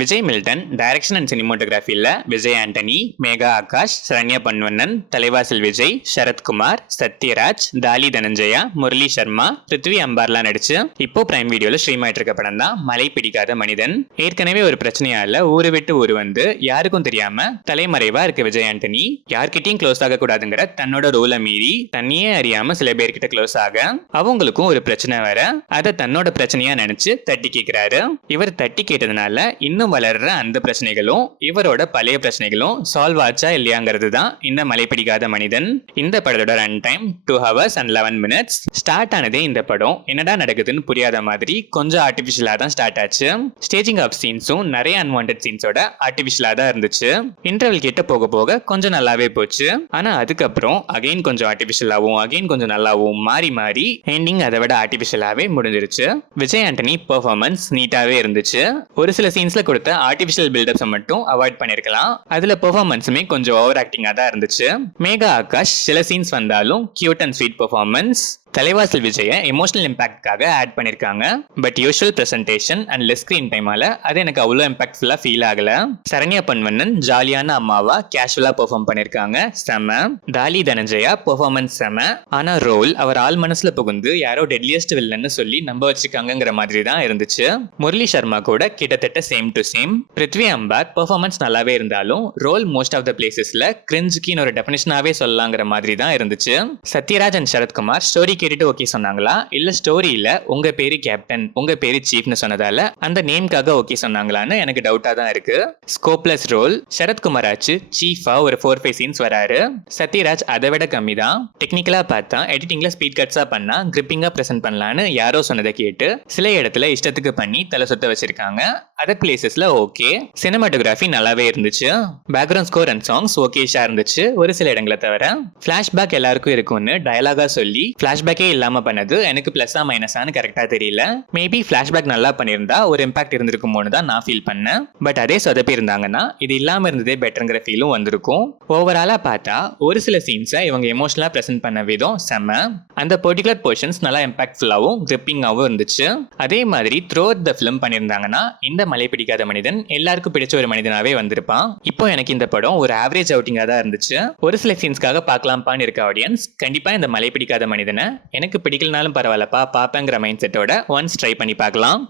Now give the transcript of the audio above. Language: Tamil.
விஜய் மில்டன் டைரக்ஷன் அண்ட் சினிமோட்டோகிராஃபியில் விஜய் ஆண்டனி, மேகா ஆகாஷ், சரண்யா பன்வண்ணன், தலைவாசல் விஜய், சரத்குமார், சத்யராஜ், தாலி தனஞ்சயா, முரளி சர்மா, பிருத்வி அம்பார்லாம் நடிச்சு இப்போ பிரைம் வீடியோல ஸ்ட்ரீம் ஆயிட்டு இருக்க படம் தான் மலை பிடிக்காத மனிதன். ஏற்கனவே ஒரு பிரச்சனையால ஊரு விட்டு ஊரு வந்து யாருக்கும் தெரியாம தலைமறைவா இருக்க விஜய் ஆண்டனி யார்கிட்டயும் க்ளோஸ் ஆக கூடாதுங்கிற தன்னோட ரூலை மீறி தன்னையே அறியாம சில பேர்கிட்ட க்ளோஸ் ஆக அவங்களுக்கும் ஒரு பிரச்சனை வர அதை தன்னோட பிரச்சனையா நினைச்சு தட்டி கேட்கிறாரு. இவர் தட்டி கேட்டதுனால இன்னும் வளர்ற அந்த பிரச்சனைகளும் இவரோட பழைய பிரச்சனைகளும் சால்வ் ஆச்சா இல்லையாங்கிறது தான் இந்த மலை பிடிக்காத மனிதன். இந்த படத்தோட run time 2 hours and 11 minutes. Start ஆனதே இந்த படம் என்னடா நடக்குதுன்னு புரியாத மாதிரி கொஞ்சம் ஆர்டிபிஷியலா தான் ஸ்டார்ட் ஆச்சு. ஸ்டேஜிங் ஆஃப் சீன்ஸும் நிறைய அன்வான்ட் சீன்ஸோட ஆர்டிபிஷியலா தான் இருந்துச்சு. இன்டர்வல் கிட்ட போக போக கொஞ்சம் நல்லாவே போச்சு. ஆனா அதுக்கப்புறம் அகைன் கொஞ்சம் ஆர்டிபிஷியலாவும் அகைன் கொஞ்சம் நல்லாவும் மாறி மாறி எண்டிங் அதை விட ஆர்டிபிஷியலாவே முடிஞ்சிருச்சு. விஜய் ஆண்டனி பெர்ஃபார்மன்ஸ் நீட்டாவே இருந்துச்சு. ஒரு சில சீன்ஸ்ல கொடுத்த ஆர்டிபிஷியல் பில்டப்ஸ் மட்டும் அவாய்ட் பண்ணிருக்கலாம். அதுல பெர்ஃபார்மன்ஸுமே கொஞ்சம் ஓவர் ஆக்டிங்கா தான் இருந்துச்சு. மேகா ஆகாஷ் சில சீன்ஸ் வந்தாலும் cute and sweet performance. Thalaivasal Vijay emotional இம்பாக்ட்காக ஆட் பண்ணிருக்காங்க. But usual presentation and less screen டைமால அது எனக்கு அவ்வளோ இம்பாக்ட்ஃபுல்லா ஃபீல் ஆகல. சரண்யா பன்வண்ணன் ஜாலியான அம்மாவா கேஷுவலா பெர்ஃபார்ம் பண்ணிருக்காங்க, செம. தாலி தனஞ்சயா பெர்ஃபார்மன்ஸ் செம. ஆனா ரோல் அவர் ஆள் மனசுல புகுந்து யாரோ டெட்லியஸ்ட் வில்லன்னு சொல்லி நம்ப வச்சிருக்காங்கிற மாதிரி தான் இருந்துச்சு. முரளி சர்மா கூட கிட்டத்தட்ட same to same. Prithvi Ambar performance நல்லாவே இருந்தாலும் ரோல் மோஸ்ட் ஆஃப் த பிளேசஸ்ல கிரிஞ்சுக்கின்னு ஒரு டெஃபினிஷனாவே சொல்லலாங்கிற மாதிரி தான் இருந்துச்சு. சத்யராஜ் அண்ட் சரத்குமார் ஸ்டோரி கேட்டுட்டு ஓகே சொன்னாங்களா இல்ல ஸ்டோரியில உங்க பேரு கேப்டன் உங்க பேரு சீஃப்னு சொன்னதால அந்த நேம்காக ஓகே சொன்னாங்களான்னு எனக்கு டவுட்டா தான் இருக்கு. ஸ்கோப்லெஸ் ரோல். சரத்குமார் ஆச்சு சீஃபா ஒரு 4-5 சீன்ஸ் வராரு. சத்யராஜ் அதை விட கம்மி தான். டெக்னிக்கலா பார்த்தா எடிட்டிங்ல ஸ்பீட் கட்ஸா பண்ணா கிரிப்பிங்கா பிரசன்ட் பண்ணலான்னு யாரோ சொன்னதை கேட்டு சில இடத்துல இஷ்டத்துக்கு பண்ணி தலை சுத்த வச்சிருக்காங்க. Other பிளேசஸ்ல okay. சினிமாட்டோகிராஃபி நல்லாவே இருந்துச்சு. பேக்ரவுண்ட் ஸ்கோர் அண்ட் சாங்ஸ் ஓகேஷா இருந்துச்சு ஒரு சில இடங்களை தவிர. பிளாஷ்பேக் எல்லாருக்கும் இருக்கும்னு டயலாகா சொல்லி பிளாஷ்பேக்கே இல்லாம பண்ணது எனக்கு பிளஸ்ஸா மைனஸான்னு கரெக்டா தெரியல. மேபி பிளாஷ்பேக் நல்லா பண்ணியிருந்தா ஒரு இம்பாக்ட் இருந்திருக்குமோன்னு தான் நான் ஃபீல் பண்ணேன். பட் அதே சொதப்பி இருந்தாங்கன்னா இது இல்லாம இருந்ததே பெட்டர்ங்கிற ஃபீலும் வந்திருக்கும். ஓவராலா பார்த்தா ஒரு சில சீன்ஸை இவங்க எமோஷனலா பிரசன்ட் பண்ண விதம் செம்ம. அந்த பர்டிகுலர் போர்ஷன்ஸ் நல்லா இம்பாக்ட்ஃபுல்லாவும் கிரிப்பிங்காவும் இருந்துச்சு. அதே மாதிரி த்ரூ அவுட் த ஃபிலிம் பண்ணியிருந்தாங்கன்னா இந்த மலை பிடிக்காத மனிதன் எல்லாருக்கும் பிடிச்ச ஒரு மனிதனாவே வந்திருப்பான். இப்போ எனக்கு இந்த படம் ஒரு ஆவரேஜ் அவுட்டிங்கா தான் இருந்துச்சு. ஒரு சில சீன்ஸ்க்காக பார்க்கலாம்பான்னு இருக்க ஆடியன்ஸ் கண்டிப்பா இந்த மலை பிடிக்காத மனிதனை எனக்கு பிடிக்கலனாலும் பரவாயில்லப்பா பாப்பேங்கிற மைண்ட் செட்டோட ஒன்ஸ் ட்ரை பண்ணி பார்க்கலாம்.